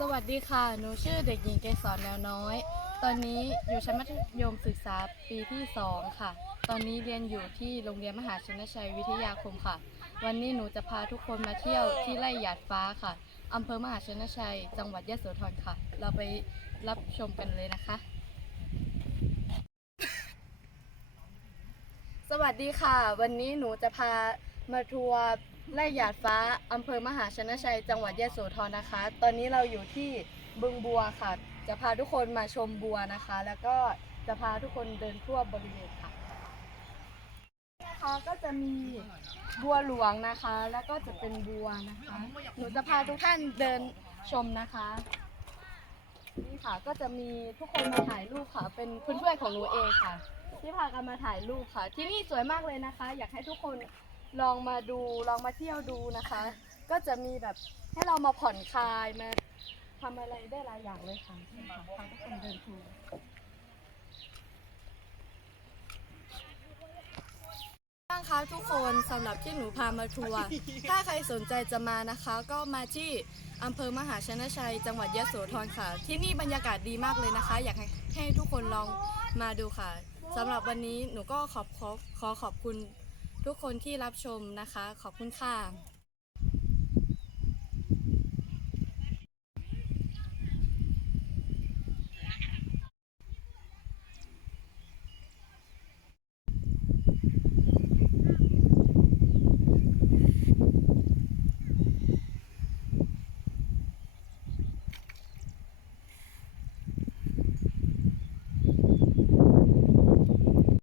สวัสดีค่ะ หนูชื่อเด็กหญิงเกษรแนวน้อย ตอนนี้อยู่ชั้นมัธยมศึกษาปีที่ 2 ค่ะ ตอนนี้เรียนอยู่ที่โรงเรียนมหาชนชัยวิทยาคมค่ะ วันนี้หนูจะพาทุกคนมาเที่ยวที่ไร่หยาดฟ้าค่ะ อำเภอมหาชนชัย จังหวัดยะโสธรค่ะ เราไปรับชมกันเลยนะคะ สวัสดีค่ะ วันนี้หนูจะพา มาทัวร์ไร่หยาดฟ้าอำเภอมหาชนชัย จังหวัดยะโสธรนะคะ ตอนนี้เราอยู่ที่บึงบัวค่ะ จะพาทุกคนมาชมบัวนะคะ แล้วก็จะพาทุกคนเดินทั่วบริเวณค่ะนะคะก็จะมีบัวหลวงนะคะ แล้วก็จะเป็นบัวนะคะ หนูจะพาทุกท่านเดินชมนะคะ นี่ค่ะก็จะมีทุกคนมาถ่ายรูปค่ะ เป็นเพื่อนๆของหนูเองค่ะ ที่พากันมาถ่ายรูปค่ะ ที่นี่สวยมากเลยนะคะ อยากให้ทุกคน ลองมาดูลองมาเที่ยวดูนะคะ ก็จะมีแบบให้เรามาผ่อนคลายมาทำอะไรได้หลายอย่างเลยค่ะนี่ค่ะพาทุกคนเดินทัวร์บ้างคะทุกคนสำหรับที่หนูพามาทัวร์ถ้าใครสนใจจะมานะคะ ก็มาที่อำเภอมหาชนชัย จังหวัดยะโสธรค่ะ ที่นี่บรรยากาศดีมากเลยนะคะ อยากให้ให้ทุกคนลองมาดูค่ะสำหรับวันนี้หนูก็ขอบขอขอขอบคุณ ทุกคนที่รับชมนะคะ ขอบคุณค่ะ